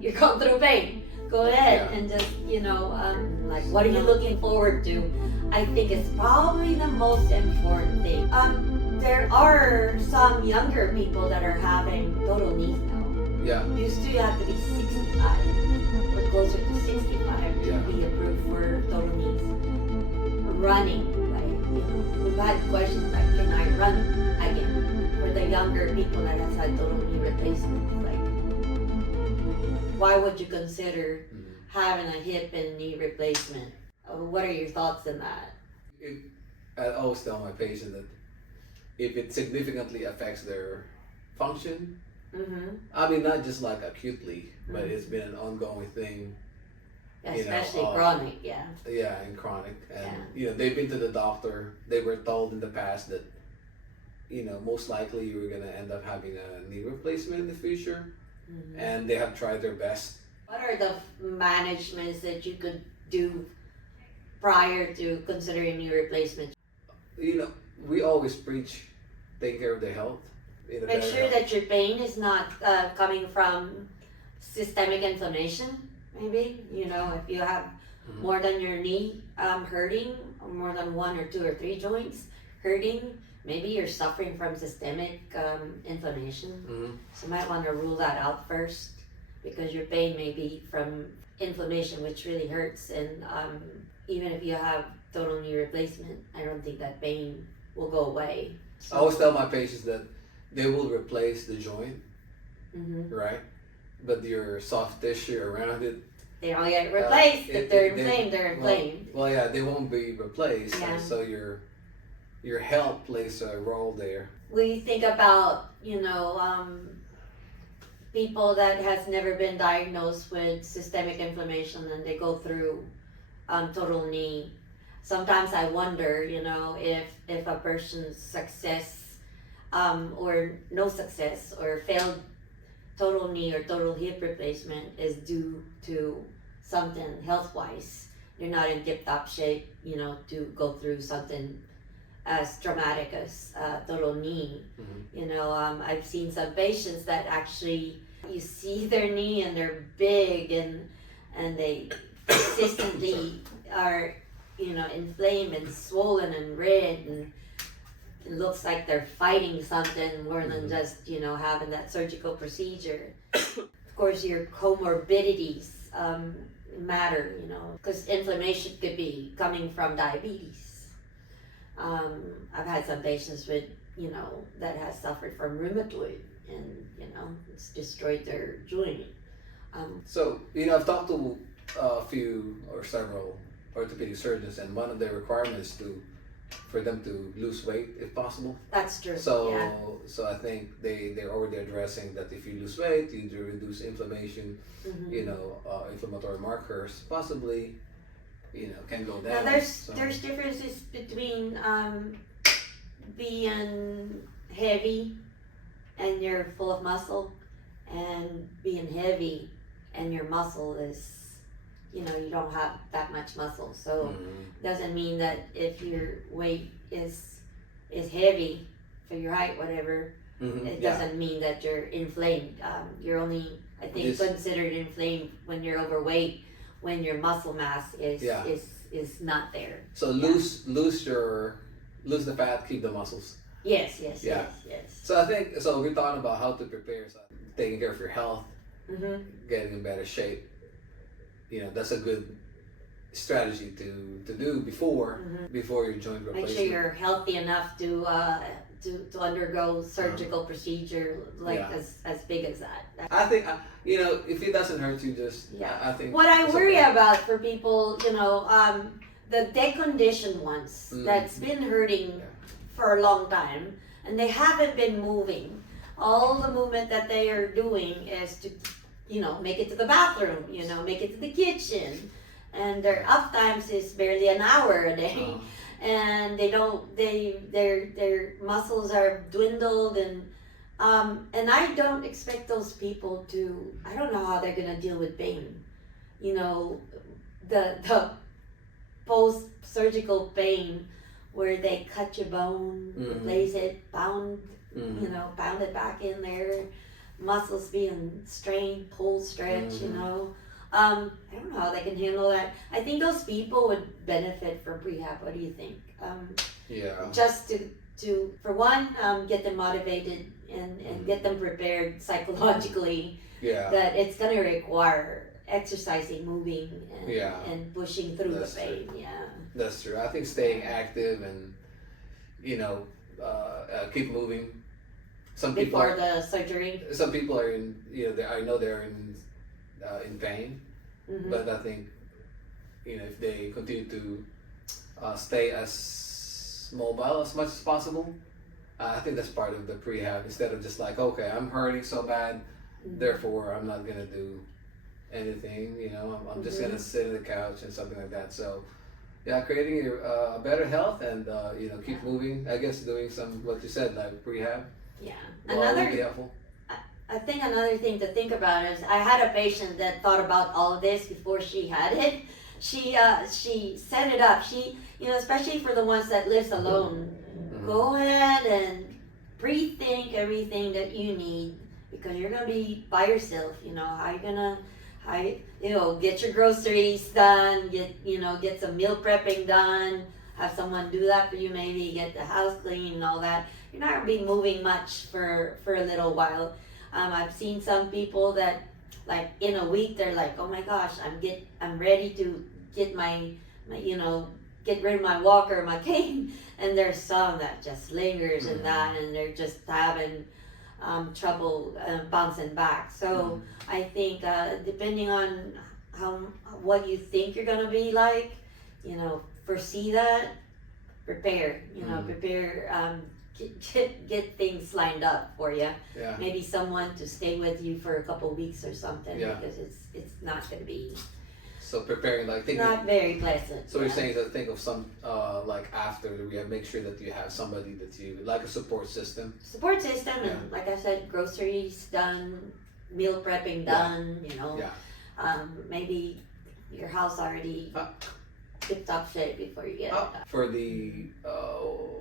You're going through pain. Go ahead and just, like, what are you looking forward to? I think it's probably the most important thing. There are some younger people that are having total knees now. Yeah. Used to have to be 65 or closer to 65 to be approved for total knees. Running, like, we've had questions like, can I run again? For the younger people that has had total knee replacements, like, why would you consider having a hip and knee replacement? What are your thoughts on that? I always tell my patients that if it significantly affects their function, I mean, not just like acutely, but it's been an ongoing thing. Especially chronic, Yeah, and chronic. And, they've been to the doctor. They were told in the past that, most likely you were going to end up having a knee replacement in the future. And they have tried their best. What are the managements that you could do prior to considering knee replacement? We always preach take care of the health. Make sure that your pain is not coming from systemic inflammation, maybe. If you have more than your knee hurting, or more than one or two or three joints hurting, maybe you're suffering from systemic inflammation. So you might want to rule that out first, because your pain may be from inflammation, which really hurts. And even if you have total knee replacement, I don't think that pain will go away. So, I always tell my patients that they will replace the joint, right? But your soft tissue around it, they don't get replaced. If they're inflamed, they're inflamed. Well, yeah, they won't be replaced. And so your health plays a role there. We think about, people that has never been diagnosed with systemic inflammation and they go through total knee. Sometimes I wonder, if a person's success or no success or failed total knee or total hip replacement is due to something health-wise. You're not in tip-top shape, to go through something as traumatic as total knee. I've seen some patients that actually, you see their knee and they're big and they consistently are, inflamed and swollen and red, and it looks like they're fighting something more than just, having that surgical procedure. Of course, your comorbidities matter, because inflammation could be coming from diabetes. I've had some patients with, that has suffered from rheumatoid, and, it's destroyed their joint. So, I've talked to a few or several orthopedic surgeons, and one of their requirements for them to lose weight if possible. That's true. So I think they're already addressing that if you lose weight, you do reduce inflammation, inflammatory markers possibly, can go down. Now there's differences between being heavy and you're full of muscle, and being heavy and your muscle is, you don't have that much muscle. So doesn't mean that if your weight is heavy for your height, whatever, it doesn't mean that you're inflamed. You're only, I think, considered inflamed when you're overweight, when your muscle mass is not there. So lose the fat, keep the muscles. Yes. So I think, we're talking about how to prepare, so taking care of your health, getting in better shape. That's a good strategy to do before your joint replacement. Make sure you're healthy enough to undergo surgical procedure as big as that. I think if it doesn't hurt you, just I think. What I worry about for people, the deconditioned ones that's been hurting for a long time, and they haven't been moving. All the movement that they are doing is to, make it to the bathroom, make it to the kitchen, and their up times is barely an hour a day, and their muscles are dwindled, and I don't expect those people to. I don't know how they're gonna deal with pain, the post-surgical pain, where they cut your bone, replace it, pound it back in there. muscles being strained, pulled, stretched, you Mhm. know. I don't know how they can handle that. I think those people would benefit from prehab. What do you think? Yeah. Just to for one, get them motivated and get them prepared psychologically Yeah. that it's going to require exercising, moving, Yeah. and pushing through That's the pain. Yeah. That's true. I think staying active and you know keep moving. Some people Before the surgery. some people are in I know they're in pain, Hmm. but I think if they continue to stay as mobile as much as possible, I think that's part of the prehab. Instead of just like, okay, I'm hurting so bad, therefore I'm not gonna do anything. I'm just gonna sit on the couch and something like that. So yeah, creating a better health and keep moving. I guess doing some what you said like prehab. Yeah. Would be helpful. I think another thing to think about is I had a patient that thought about all of this before she had it. She set it up. Especially for the ones that lives alone, go ahead and pre-think everything that you need because you're gonna be by yourself. Get your groceries done, get some meal prepping done, have someone do that for you, maybe get the house clean and all that. You're not gonna be moving much for a little while. I've seen some people that like in a week they're like, oh my gosh, I'm ready to get get rid of my walker, my cane, and there's some that just lingers in that, and they're just having trouble bouncing back. So I think depending on what you think you're gonna be like, foresee that, prepare. Get things lined up for you. Yeah. Maybe someone to stay with you for a couple weeks or something because it's not going to be So preparing not very pleasant. So you're saying that think of some like after the rehab, make sure that you have somebody that you like a support system. Support system and like I said, groceries done, meal prepping done. Maybe your house already tip top shape before you get it. For the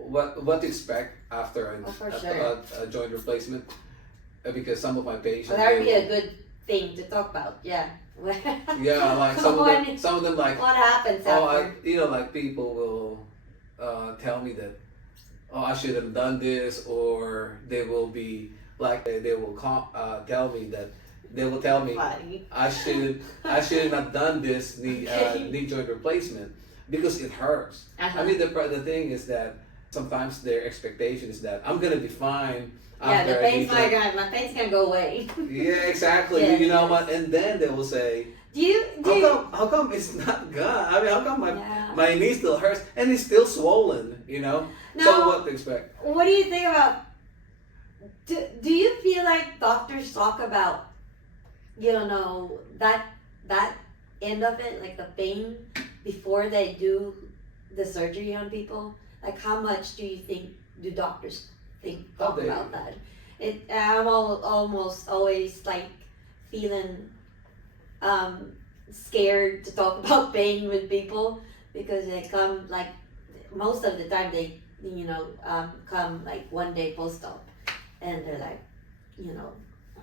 what to expect after a joint replacement, because some of my patients. Well, that would be a good thing to talk about. Yeah. Yeah, like some of them like. What happens after? Like people will tell me that, oh, I should have done this, or they will be like they will tell me that. They will tell me I should have done this knee joint replacement because it hurts. I mean the thing is that sometimes their expectation is that I'm gonna be fine. Yeah, the pain's my pain's gonna go away. Yeah, exactly. What? And then they will say, how come it's not gone? I mean, how come my knee still hurts and it's still swollen? Now, so what to expect? What do you think about? Do you feel like doctors talk about that end of it, like the pain before they do the surgery on people? Like how much do you think do doctors talk about that? I'm almost always like feeling scared to talk about pain with people because they come like most of the time they come like one day post-op and they're like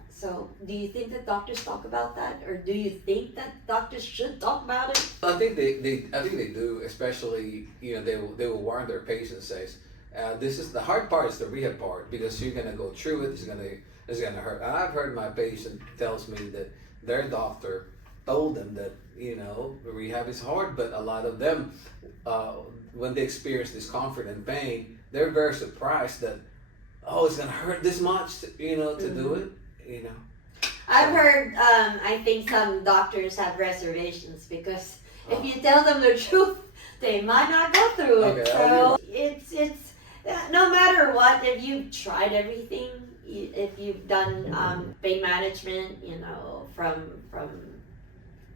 so do you think that doctors talk about that, or do you think that doctors should talk about it? I think they do, especially they will warn their patients, says this is the hard part is the rehab part because you're gonna go through it, it's gonna hurt. And I've heard my patient tells me that their doctor told them that rehab is hard, but a lot of them when they experience discomfort and pain, they're very surprised that it's gonna hurt this much to do it. I've heard I think some doctors have reservations because if you tell them the truth they might not go through it. So it's no matter what, if you've tried everything, if you've done pain management, from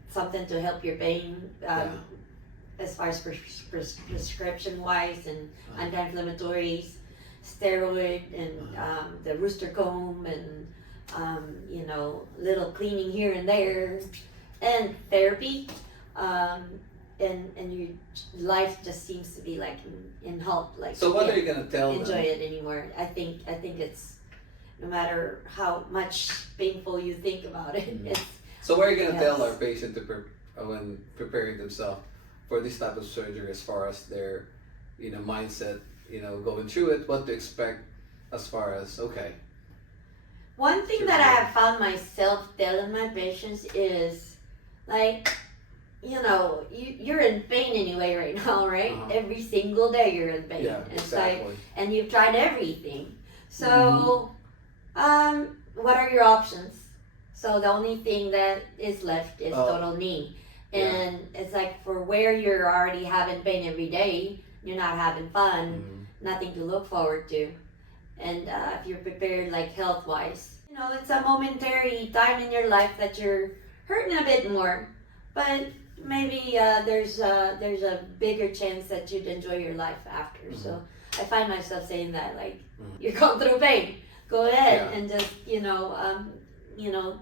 something to help your pain as far as prescription wise and anti-inflammatories, steroid and the rooster comb and little cleaning here and there, and therapy, and your life just seems to be like in halt. Like so, what are you gonna tell enjoy them? it anymore? I think it's no matter how much painful you think about it. Mm. It's So what are you going to yes. tell our patient when preparing themselves for this type of surgery, as far as their, mindset, going through it, what to expect, as far as, okay. One thing Sure. that I have found myself telling my patients is like, you're in pain anyway right now, right? Uh-huh. Every single day you're in pain. Yeah, It's exactly. like, and you've tried everything. So, what are your options? So the only thing that is left is total knee. Yeah. And it's like, for where you're already having pain every day, you're not having fun, nothing to look forward to. And if you're prepared, like health wise, it's a momentary time in your life that you're hurting a bit more, but maybe there's a bigger chance that you'd enjoy your life after. So I find myself saying that, like, you're going through pain, go ahead and just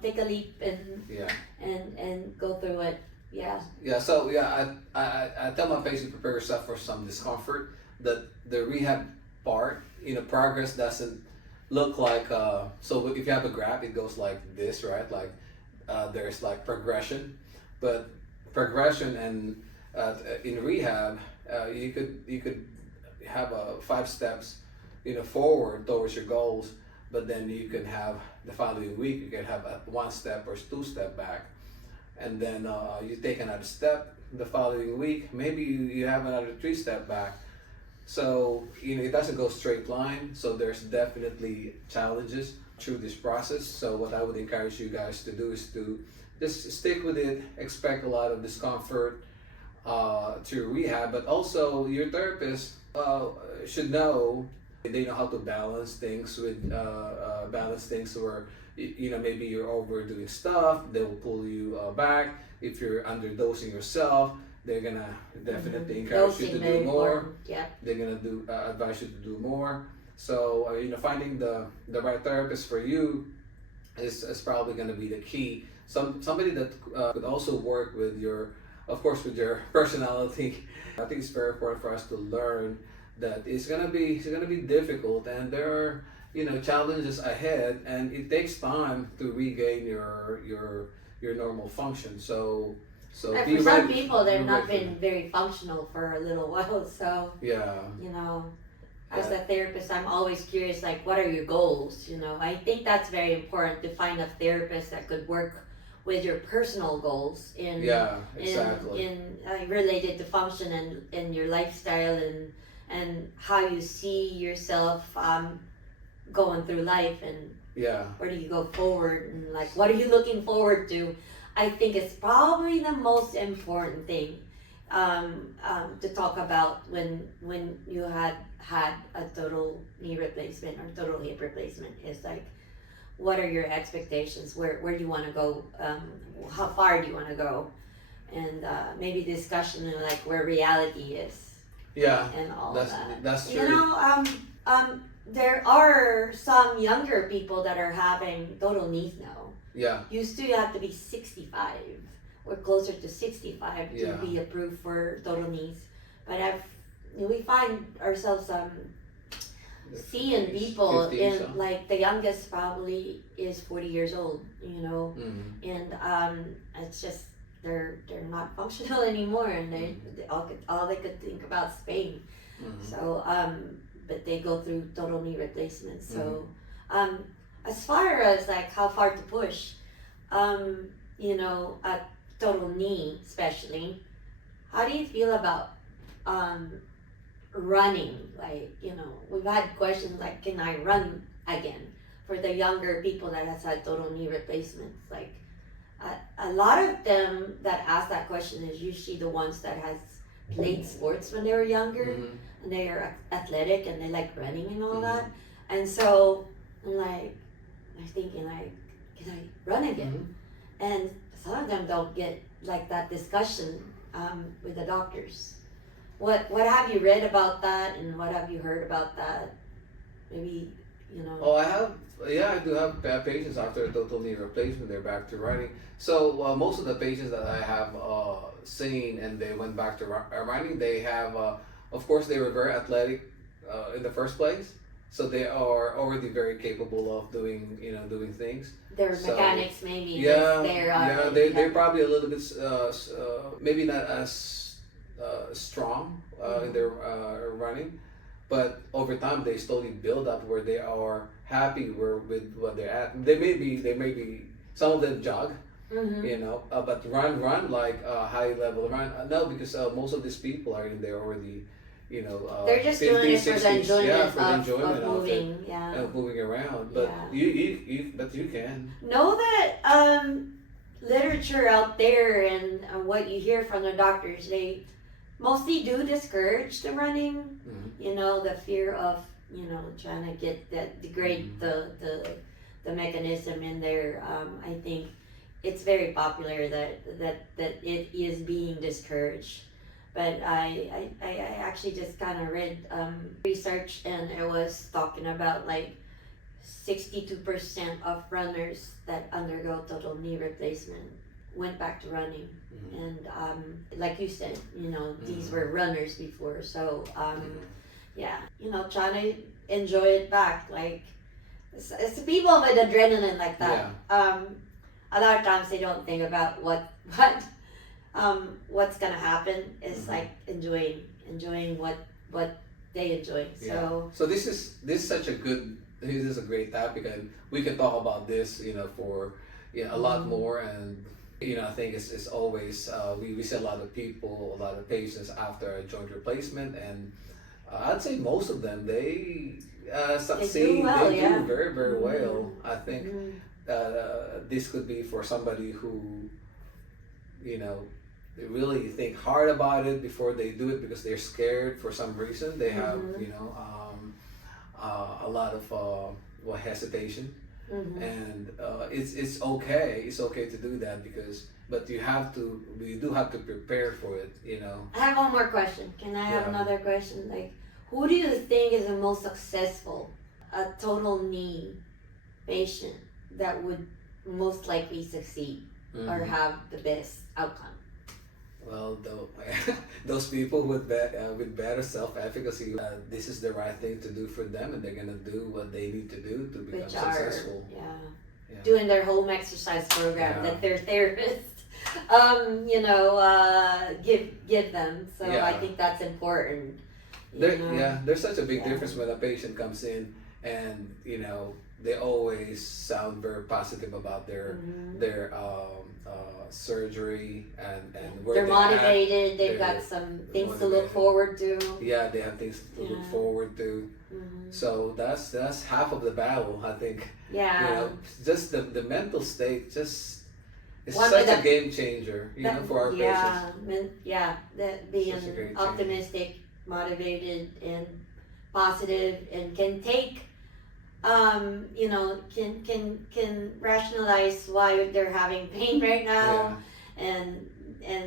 take a leap and Yeah. and go through it. Yeah. Yeah. So yeah, I tell my patient, prepare yourself for some discomfort. That the rehab part, progress doesn't look like. So if you have a graph, it goes like this, right? Like there's like progression, but progression and in rehab, you could have 5 steps, forward towards your goals, but then you can have the following week you can have a 1 step or 2 step back, and then you take another step the following week, maybe you have another 3 step back. So it doesn't go straight line, so there's definitely challenges through this process. So what I would encourage you guys to do is to just stick with it, expect a lot of discomfort through rehab, but also your therapist should know, they know how to balance things where maybe you're overdoing stuff, they will pull you back. If you're underdosing yourself, they're gonna definitely encourage you to do more. Yeah. They're gonna advise you to do more. So finding the right therapist for you is probably gonna be the key. Somebody that could also work with with your personality. I think it's very important for us to learn that it's gonna be difficult, and there are challenges ahead, and it takes time to regain your normal function. So For some people, they've not been very functional for a little while. So yeah, as a therapist, I'm always curious, like, what are your goals? I think that's very important, to find a therapist that could work with your personal goals in related to function and your lifestyle and how you see yourself going through life, and where do you go forward, and like, what are you looking forward to? I think it's probably the most important thing to talk about when you had a total knee replacement or total hip replacement, is like, what are your expectations? Where do you want to go? How far do you want to go? And maybe discussion of like where reality is. Yeah. And all that. That's true. There are some younger people that are having total knees now. Yeah. Used to, you have to be 65 or closer to 65 to be approved for total knees. But we find ourselves seeing people in like, the youngest probably is 40 years old, and it's just they're not functional anymore, and they all they could think about is pain. So but they go through total knee replacements. So as far as like how far to push, a total knee especially, how do you feel about running? Like, we've had questions like, can I run again? For the younger people that has had total knee replacements, like a lot of them that ask that question is usually the ones that has played sports when they were younger, and they are athletic and they like running and all that. And so I'm thinking, like, can I run again? And some of them don't get like that discussion with the doctors. What have you read about that, and what have you heard about that? Maybe Oh, I do have patients after a total knee replacement, they're back to running. So most of the patients that I have seen and they went back to running, they have, of course, they were very athletic in the first place, so they are already very capable of doing doing things. Their So, mechanics maybe yeah, is there yeah, already. they're probably a little bit maybe not as strong in their running, but over time they slowly build up where they are happy with what they're at. They may be some of them jog, but run like high level run. No, because most of these people are in there already, They're just 50s, doing it for the 60s, enjoyment, yeah, for the of enjoyment of it, moving. Yeah. moving around. But Yeah. you can. Know that literature out there and what you hear from the doctors, they mostly do discourage the running. The fear of trying to get that degrade the mechanism in there. I think it's very popular that it is being discouraged. But I actually just kind of read research, and it was talking about like 62% of runners that undergo total knee replacement went back to running. And like you said, these were runners before. So yeah, trying to enjoy it back. Like it's people with adrenaline like that. A lot of times they don't think about what's gonna happen. It's like enjoying what they enjoy. So this is such a good. This is a great topic, and we can talk about this, for a lot more. And I think it's always we see a lot of people, a lot of patients after a joint replacement, and I'd say most of them they succeed. Well, they yeah. do very very well. I think this could be for somebody who they really think hard about it before they do it because they're scared for some reason. They have a lot of hesitation, and it's okay. It's okay to do that but you do have to prepare for it. I have one more question. Can I have another question? Like, who do you think is the most successful total knee patient that would most likely succeed or have the best outcome? Well, those people with better self-efficacy, this is the right thing to do for them, and they're gonna do what they need to do to become successful. Doing their home exercise program that their therapist, give them. So I think that's important. There's such a big difference when a patient comes in and they always sound very positive about their surgery and where they're motivated. They've got some things to look forward to. Yeah, they have things to look forward to. So that's half of the battle, I think. Just the mental state it's such a game changer, for our patients. That being optimistic, motivated, and positive, and can take can rationalize why they're having pain right now, and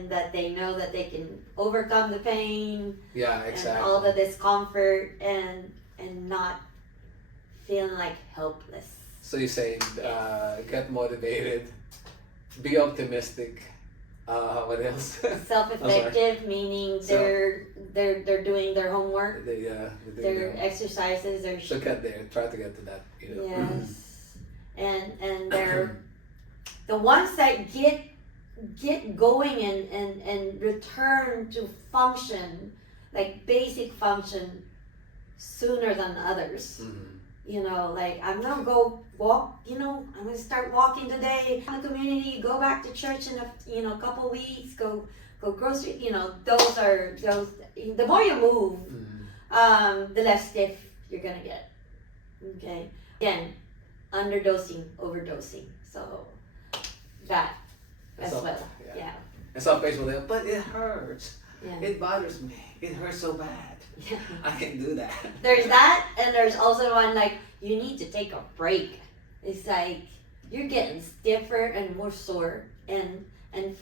that they know that they can overcome the pain, exactly, and all the discomfort, and not feeling like helpless. So you say get motivated, be optimistic. What else? Self-effective, meaning they're doing their homework. Their exercises. So get there. Try to get to that. Yes, and they're the ones that get going and return to function, like basic function, sooner than others. Like I'm gonna go walk. I'm gonna start walking today in the community. Go back to church in a couple weeks. Go grocery. Those. The more you move, the less stiff you're gonna get. Okay. Again, underdosing, overdosing. So that as well. Yeah. And some patients will say, but it hurts. Yeah. It bothers me. It hurts so bad. I can't do that. There's that, and there's also one like you need to take a break. It's like you're getting stiffer and more sore, and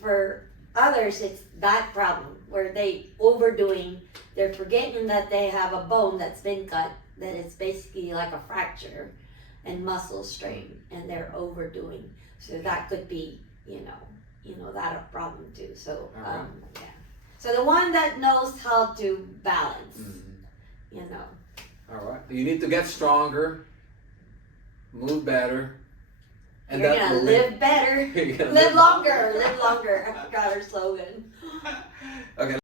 for others it's that problem where they overdoing. They're forgetting that they have a bone that's been cut, that it's basically like a fracture and muscle strain, and they're overdoing. So that could be that a problem too. So So the one that knows how to balance, All right. You need to get stronger, move better, and You're that gonna will live better, You're gonna live longer, live longer. I forgot our slogan.